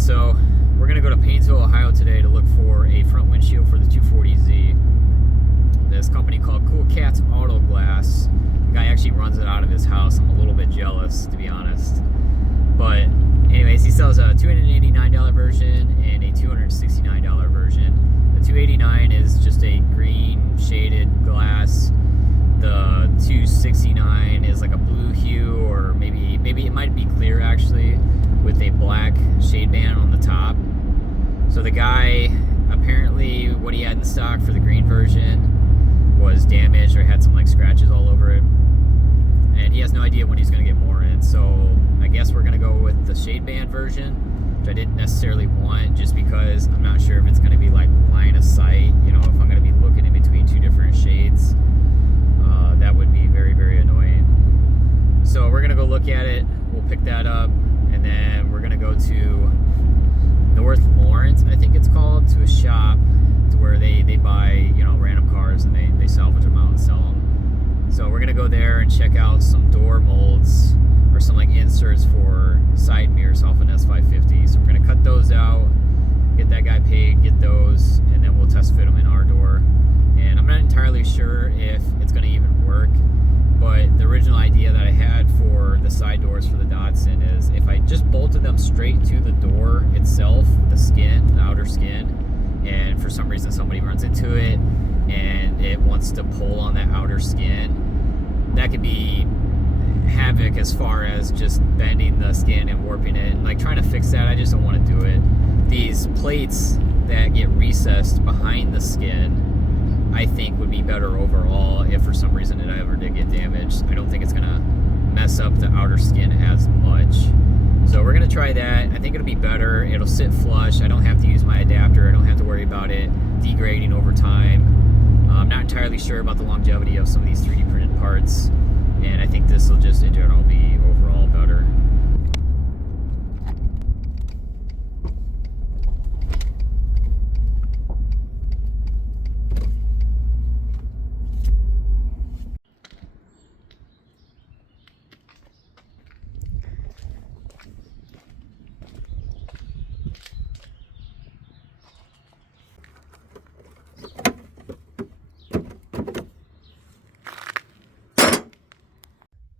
Alright, so we're going to go to Paynesville, Ohio today to look for a front windshield for the 240Z. This company called Cool Cat's Auto Glass. The guy actually runs it out of his house. I'm a little bit jealous, to be honest. But anyways, he sells a $289 version and a $269 version. The $289 is just a green shaded glass. The $269 is like a blue hue, or maybe it might be clear actually, with a black shade band on the top. So the guy, apparently what he had in stock for the green version was damaged or had some like scratches all over it, and he has no idea when he's going to get more in. So I guess we're going to go with the shade band version, which I didn't necessarily want, just because I'm not sure if it's going to be like line of sight, you know, if I'm going to be looking in between two different shades. That would be very, very annoying. So we're going to go look at it, we'll pick that up, and then we're going to go to North Lawrence, I think it's called, to a shop to where they buy, you know, random cars, and they salvage them out and sell them. So we're gonna go there and check out some door molds or some like inserts for side mirrors off an S550. So we're gonna cut those out, get that guy paid, get those, and then we'll test fit them in our door. And I'm not entirely sure if it's gonna even work, but the original idea that I had for the side doors for the Datsun is if I just bolted them straight to the door itself, the skin, the outer skin, and for some reason somebody runs into it and it wants to pull on that outer skin, that could be havoc as far as just bending the skin and warping it. And like trying to fix that, I just don't want to do it. These plates that get recessed behind the skin, I think would be better overall if for some reason it ever did get damaged. I don't think it's gonna mess up the outer skin as much. So we're gonna try that. I think it'll be better. It'll sit flush. I don't have to use my adapter. I don't have to worry about it degrading over time. I'm not entirely sure about the longevity of some of these 3D printed parts, and I think this will just in general be overall better.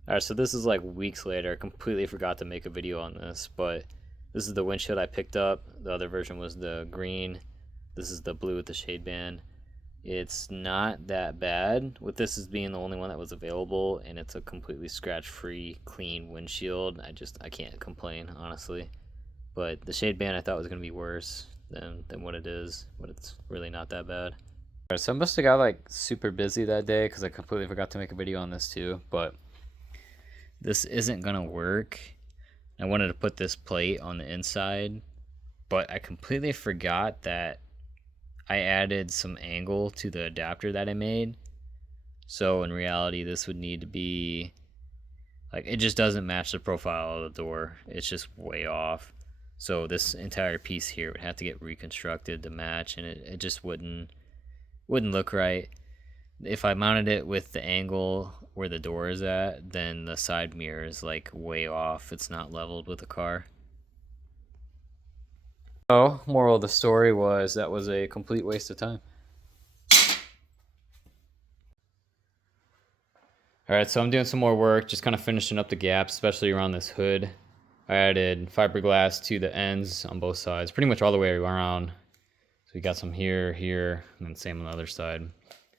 Alright, so this is like weeks later. I completely forgot to make a video on this, but this is the windshield I picked up. The other version was the green. This is the blue with the shade band. It's not that bad, with this as being the only one that was available, and it's a completely scratch-free, clean windshield. I can't complain, honestly. But the shade band I thought was going to be worse than what it is, but it's really not that bad. Alright, so I must have got like super busy that day because I completely forgot to make a video on this too, but this isn't gonna work. I wanted to put this plate on the inside, but I completely forgot that I added some angle to the adapter that I made. So in reality, this would need to be like, it just doesn't match the profile of the door. It's just way off. So this entire piece here would have to get reconstructed to match, and it just wouldn't look right. If I mounted it with the angle where the door is at, then the side mirror is like way off. It's not leveled with the car. So, moral of the story was that was a complete waste of time. Alright, so I'm doing some more work, just kind of finishing up the gaps, especially around this hood. I added fiberglass to the ends on both sides, pretty much all the way around. So we got some here, here, and then same on the other side.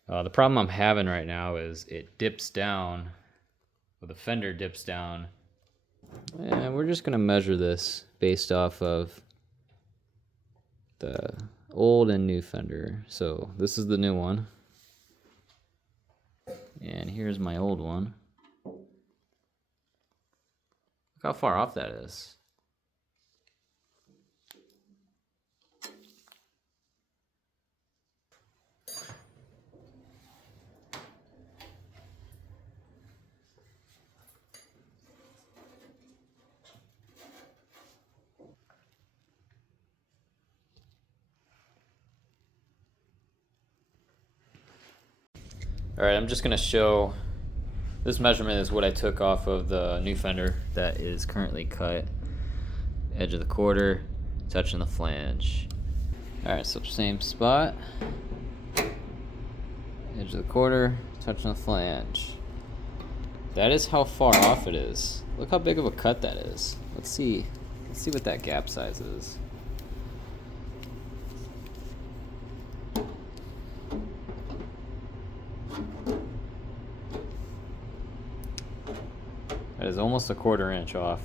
The problem I'm having right now is it dips down, or the fender dips down, and we're just going to measure this based off of the old and new fender. So this is the new one, and here's my old one. Look how far off that is. Alright, I'm just going to show, this measurement is what I took off of the new fender that is currently cut, edge of the quarter. touching the flange. Alright, so same spot. Edge of the quarter, touching the flange. That is how far off it is. Look how big of a cut that is. Let's see what that gap size is. That is almost a 1/4 inch off.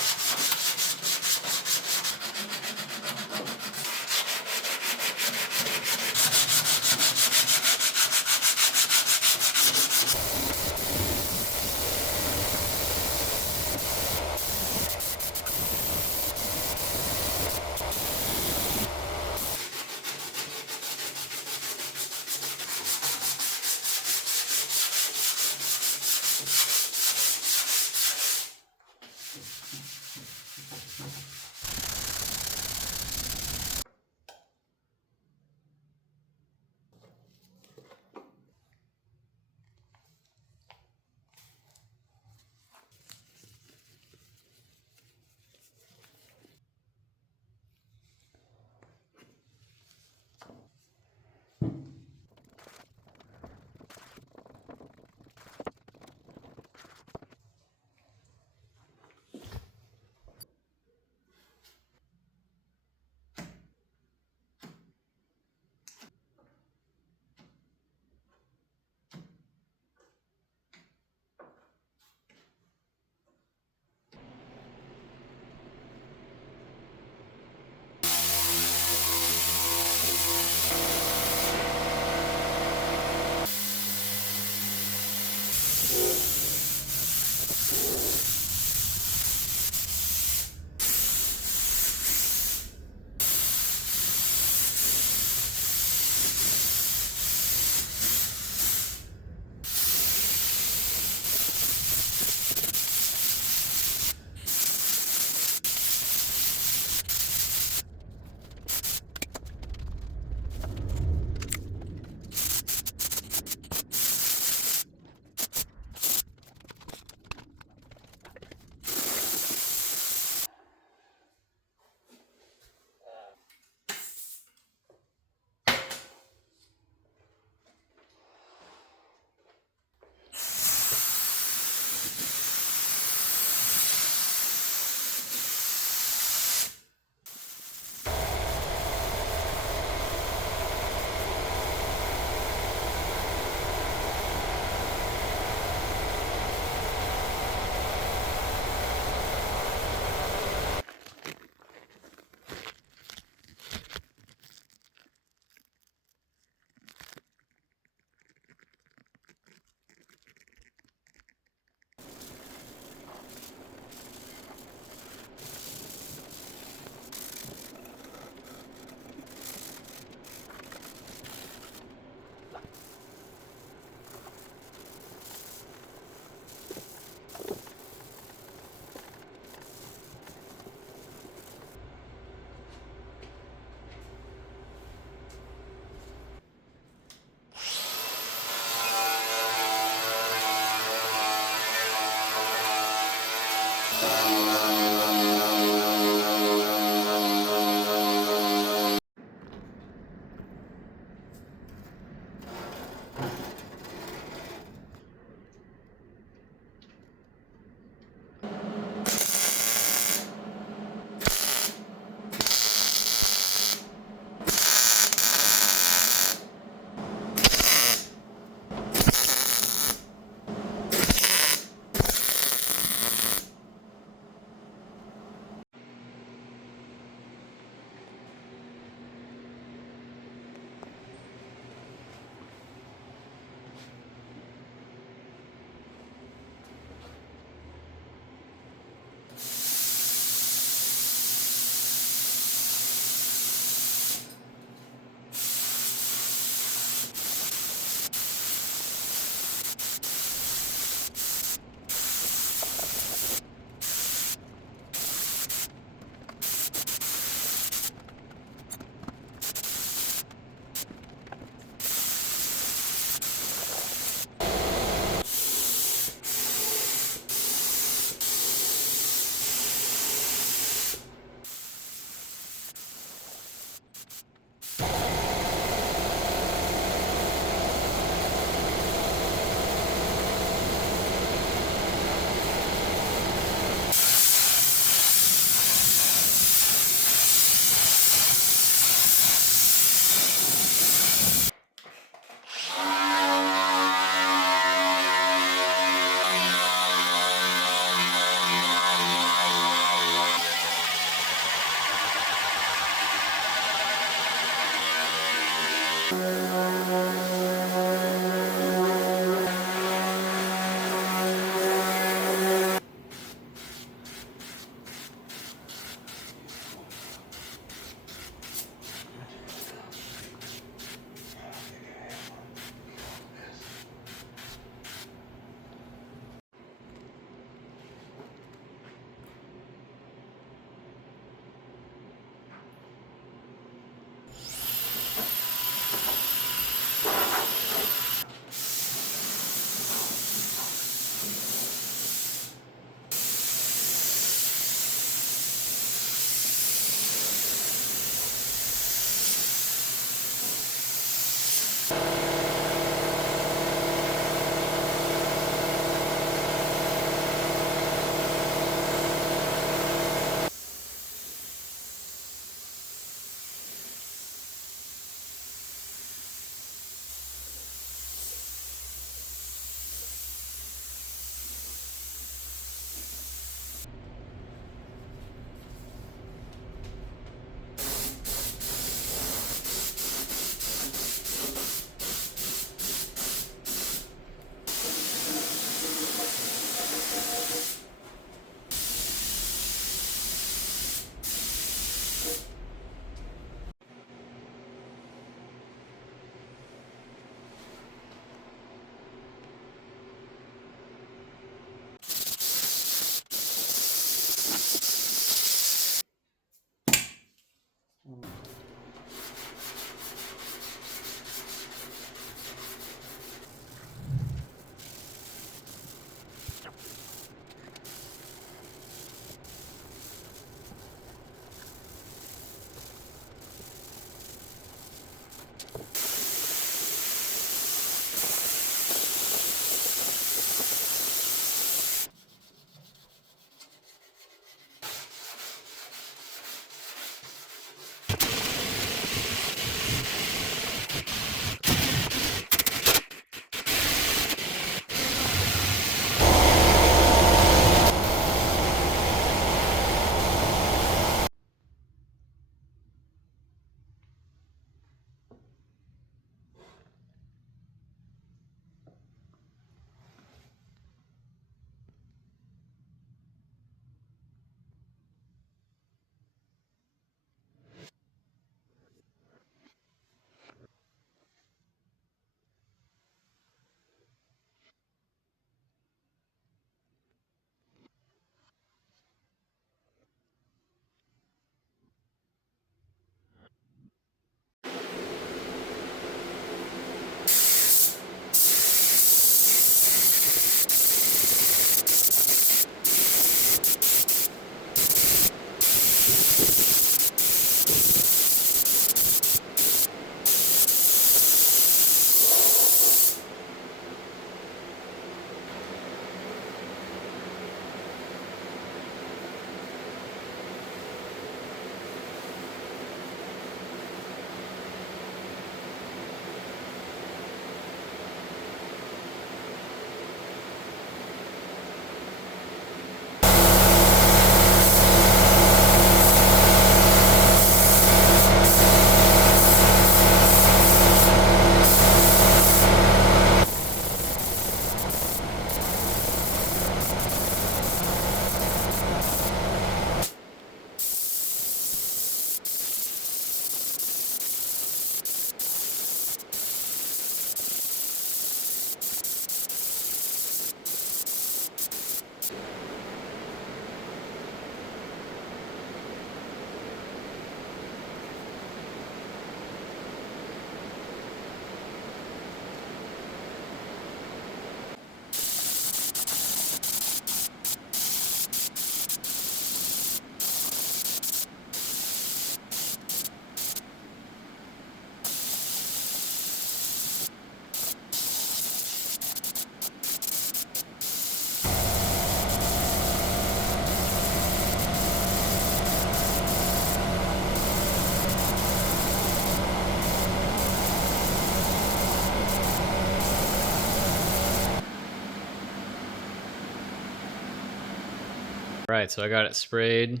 Alright, so I got it sprayed,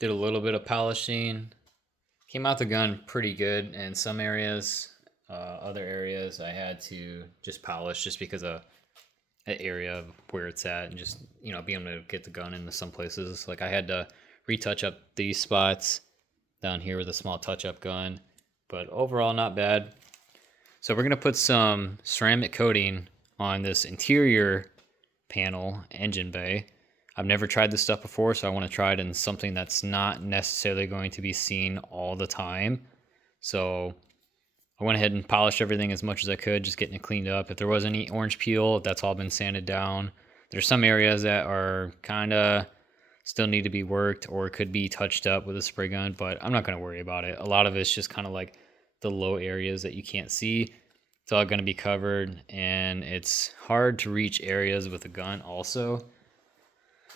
did a little bit of polishing, came out the gun pretty good in some areas. Other areas I had to just polish just because of the area of where it's at and just, you know, being able to get the gun into some places. Like I had to retouch up these spots down here with a small touch-up gun, but overall not bad. So we're gonna put some ceramic coating on this interior panel engine bay. I've never tried this stuff before, so I want to try it in something that's not necessarily going to be seen all the time. So I went ahead and polished everything as much as I could, just getting it cleaned up. If there was any orange peel, that's all been sanded down. There's some areas that are kind of still need to be worked or could be touched up with a spray gun, but I'm not going to worry about it. A lot of it's just kind of like the low areas that you can't see. It's all going to be covered, and it's hard to reach areas with a gun also.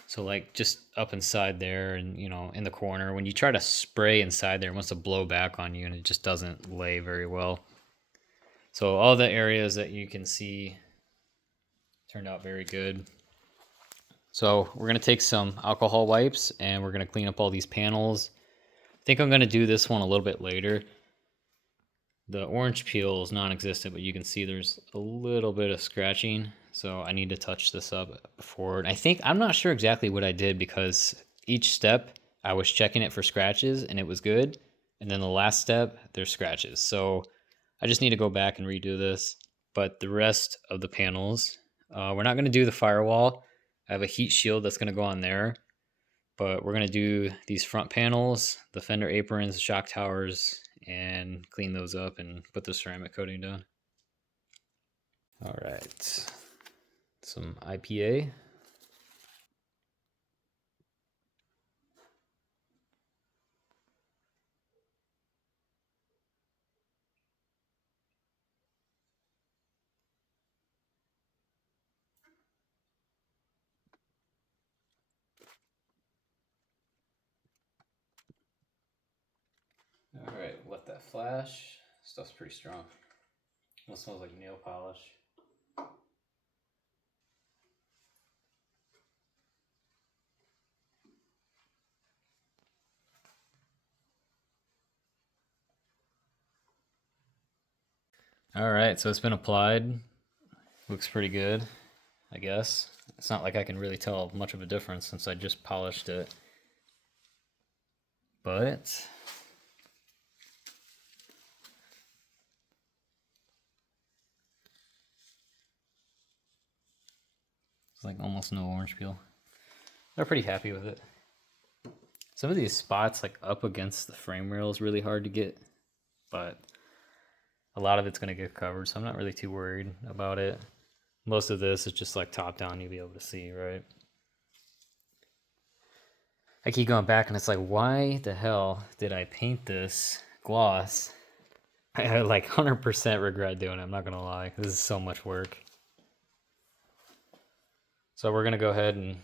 So like just up inside there and, you know, in the corner, when you try to spray inside there, it wants to blow back on you and it just doesn't lay very well. So all the areas that you can see turned out very good. So we're going to take some alcohol wipes and we're going to clean up all these panels. I think I'm going to do this one a little bit later. The orange peel is non-existent, but you can see there's a little bit of scratching. So I need to touch this up before. And I'm not sure exactly what I did because each step I was checking it for scratches and it was good. And then the last step, there's scratches. So I just need to go back and redo this. But the rest of the panels, we're not going to do the firewall. I have a heat shield that's going to go on there. But we're going to do these front panels, the fender aprons, shock towers, and clean those up and put the ceramic coating down. All right, some IPA. All right, let that flash. Stuff's pretty strong. It smells like nail polish. All right, so it's been applied. Looks pretty good, I guess. It's not like I can really tell much of a difference since I just polished it. But it's like almost no orange peel. They're pretty happy with it. Some of these spots like up against the frame rail is really hard to get, but a lot of it's going to get covered, so I'm not really too worried about it. Most of this is just like top down, you'll be able to see, right? I keep going back and it's like, why the hell did I paint this gloss? I like 100% regret doing it, I'm not going to lie. This is so much work. So we're going to go ahead and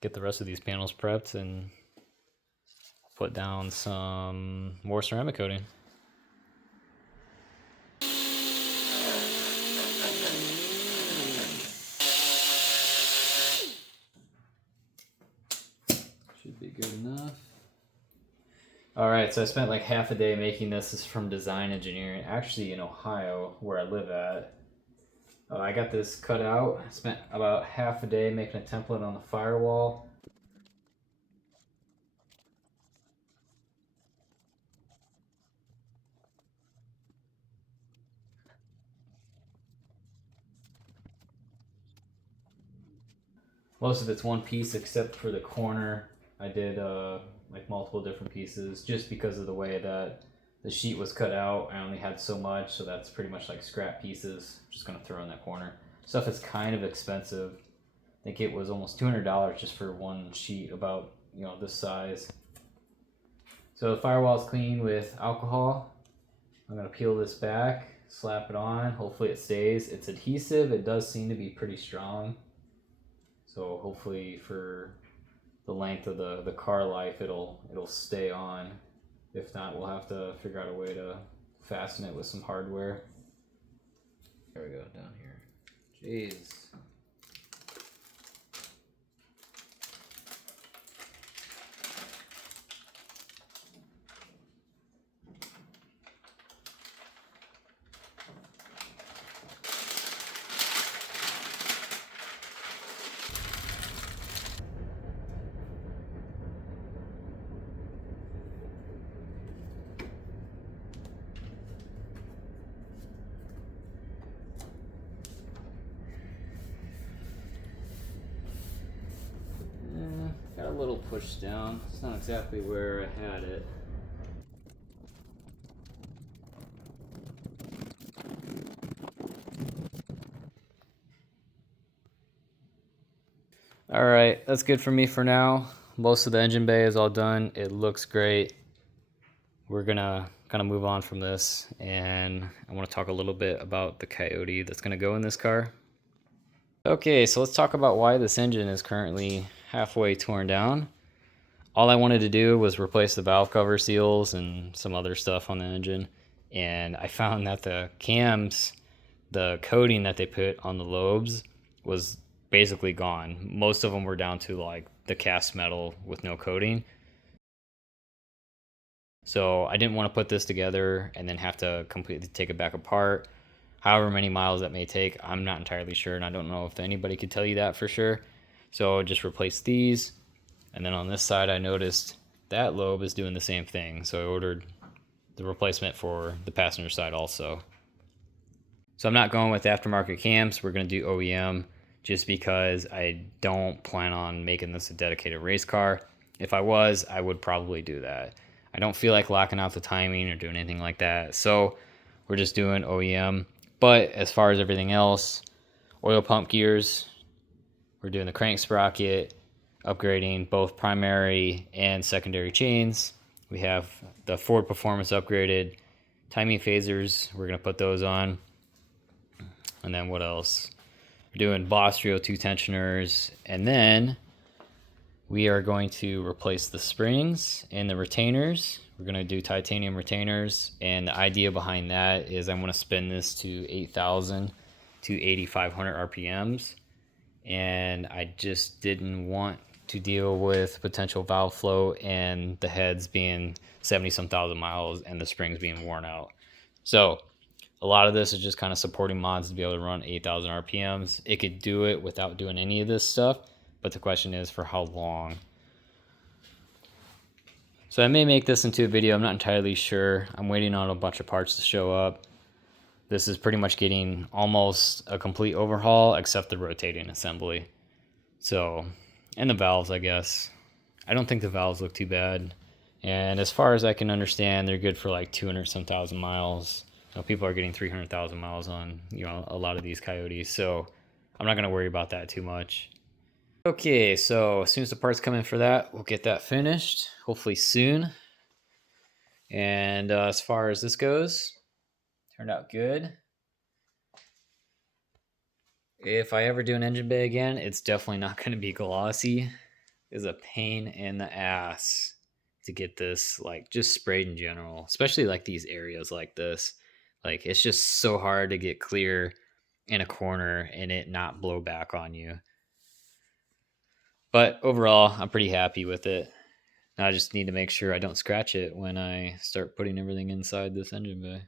get the rest of these panels prepped and put down some more ceramic coating. Should be good enough. All right, so I spent like half a day making this. This is from Design Engineering, actually in Ohio, where I live at. I got this cut out. I spent about half a day making a template on the Firewall. Most of it's one piece except for the corner. I did like multiple different pieces just because of the way that the sheet was cut out. I only had so much, so that's pretty much like scrap pieces. I'm just gonna throw in that corner. Stuff is kind of expensive. I think it was almost $200 just for one sheet about, you know, this size. So the Firewall is clean with alcohol. I'm gonna peel this back, slap it on. Hopefully it stays. It's adhesive. It does seem to be pretty strong. So hopefully for the length of the car life, it'll stay on. If not, we'll have to figure out a way to fasten it with some hardware. There we go, down here. Jeez. pushed down. It's not exactly where I had it. Alright, that's good for me for now. Most of the engine bay is all done. It looks great. We're gonna kind of move on from this, and I want to talk a little bit about the Coyote that's gonna go in this car. Okay, so let's talk about why this engine is currently halfway torn down. All I wanted to do was replace the valve cover seals and some other stuff on the engine, and I found that the cams, the coating that they put on the lobes was basically gone. Most of them were down to like the cast metal with no coating. So I didn't want to put this together and then have to completely take it back apart. However many miles that may take, I'm not entirely sure, and I don't know if anybody could tell you that for sure. So just replace these. And then on this side, I noticed that lobe is doing the same thing. So I ordered the replacement for the passenger side also. So I'm not going with aftermarket cams. We're going to do OEM just because I don't plan on making this a dedicated race car. If I was, I would probably do that. I don't feel like locking out the timing or doing anything like that. So we're just doing OEM. But as far as everything else, oil pump gears, we're doing the crank sprocket, upgrading both primary and secondary chains. We have the Ford Performance upgraded timing phasers. We're going to put those on. And then what else? We're doing Boss 302 tensioners. And then we are going to replace the springs and the retainers. We're going to do titanium retainers. And the idea behind that is I want to spin this to 8,000 to 8,500 RPMs. And I just didn't want to deal with potential valve flow and the heads being 70-some thousand miles and the springs being worn out. So a lot of this is just kind of supporting mods to be able to run 8,000 RPMs. It could do it without doing any of this stuff, but the question is for how long. So I may make this into a video. I'm not entirely sure. I'm waiting on a bunch of parts to show up. This is pretty much getting almost a complete overhaul except the rotating assembly. So, and the valves, I guess. I don't think the valves look too bad. And as far as I can understand, they're good for like 200-some thousand miles. You know, people are getting 300,000 miles on, a lot of these Coyotes. So I'm not going to worry about that too much. Okay, so as soon as the parts come in for that, we'll get that finished, hopefully soon. And as far as this goes, turned out good. If I ever do an engine bay again, it's definitely not going to be glossy. It's a pain in the ass to get this like just sprayed in general, especially like these areas like this. Like it's just so hard to get clear in a corner and it not blow back on you. But overall, I'm pretty happy with it. Now I just need to make sure I don't scratch it when I start putting everything inside this engine bay.